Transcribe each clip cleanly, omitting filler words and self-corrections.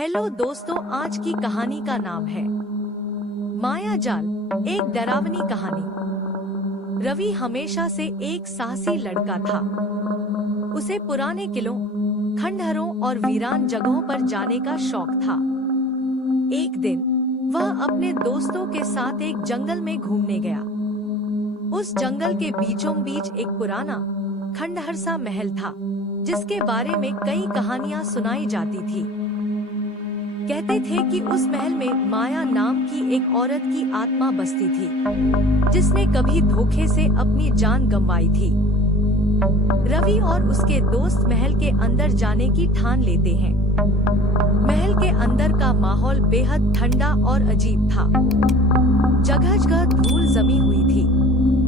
Hello दोस्तों, आज की कहानी का नाम है माया जाल, एक डरावनी कहानी। रवि हमेशा से एक साहसी लड़का था। उसे पुराने किलों, खंडहरों और वीरान जगहों पर जाने का शौक था। एक दिन वह अपने दोस्तों के साथ एक जंगल में घूमने गया। उस जंगल के बीचों बीच एक पुराना खंडहर सा महल था, जिसके बारे में कई कहानियां सुनाई जाती थी। कहते थे कि उस महल में माया नाम की एक औरत की आत्मा बसती थी, जिसने कभी धोखे से अपनी जान गंवाई थी। रवि और उसके दोस्त महल के अंदर जाने की ठान लेते हैं। महल के अंदर का माहौल बेहद ठंडा और अजीब था। जगह जगह धूल जमी हुई थी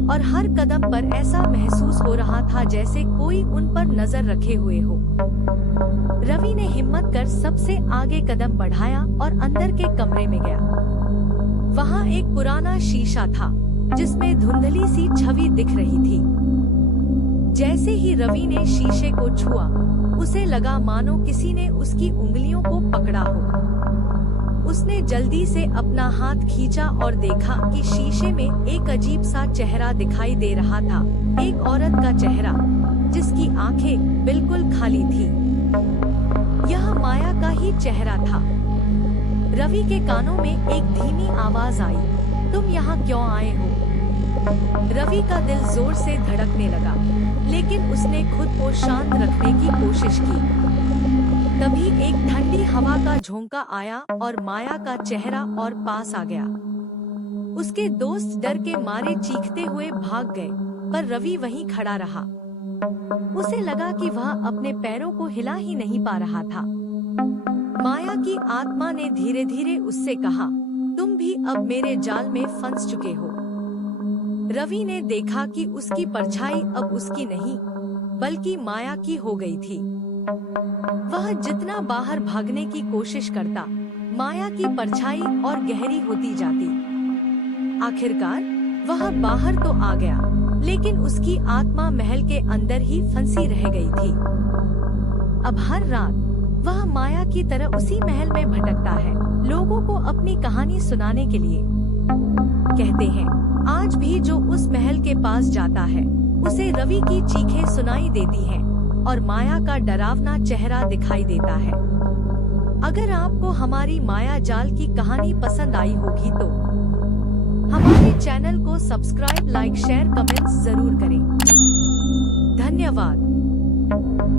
और हर कदम पर ऐसा महसूस हो रहा था जैसे कोई उन पर नजर रखे हुए हो। रवि ने हिम्मत कर सबसे आगे कदम बढ़ाया और अंदर के कमरे में गया। वहाँ एक पुराना शीशा था, जिसमें धुंधली सी छवि दिख रही थी। जैसे ही रवि ने शीशे को छुआ, उसे लगा मानो किसी ने उसकी उंगलियों को पकड़ा हो। उसने जल्दी से अपना हाथ खींचा और देखा कि शीशे में एक अजीब सा चेहरा दिखाई दे रहा था। एक औरत का चेहरा, जिसकी आंखें बिल्कुल खाली थी। यह माया का ही चेहरा था। रवि के कानों में एक धीमी आवाज आई, तुम यहाँ क्यों आए हो? रवि का दिल जोर से धड़कने लगा, लेकिन उसने खुद को शांत रखने की कोशिश की। तभी एक ठंडी हवा का झोंका आया और माया का चेहरा और पास आ गया। उसके दोस्त डर के मारे चीखते हुए भाग गए, पर रवि वहीं खड़ा रहा। उसे लगा कि वह अपने पैरों को हिला ही नहीं पा रहा था। माया की आत्मा ने धीरे धीरे उससे कहा, तुम भी अब मेरे जाल में फंस चुके हो। रवि ने देखा कि उसकी परछाई अब उसकी नहीं, बल्कि माया की हो गई थी। वह जितना बाहर भागने की कोशिश करता, माया की परछाई और गहरी होती जाती। आखिरकार वह बाहर तो आ गया, लेकिन उसकी आत्मा महल के अंदर ही फंसी रह गई थी। अब हर रात वह माया की तरह उसी महल में भटकता है, लोगों को अपनी कहानी सुनाने के लिए। कहते हैं, आज भी जो उस महल के पास जाता है, उसे रवि की चीखें सुनाई देती हैं और माया का डरावना चेहरा दिखाई देता है। अगर आपको हमारी माया जाल की कहानी पसंद आई होगी तो हमारे चैनल को सब्सक्राइब, लाइक, शेयर, कमेंट्स जरूर करें। धन्यवाद।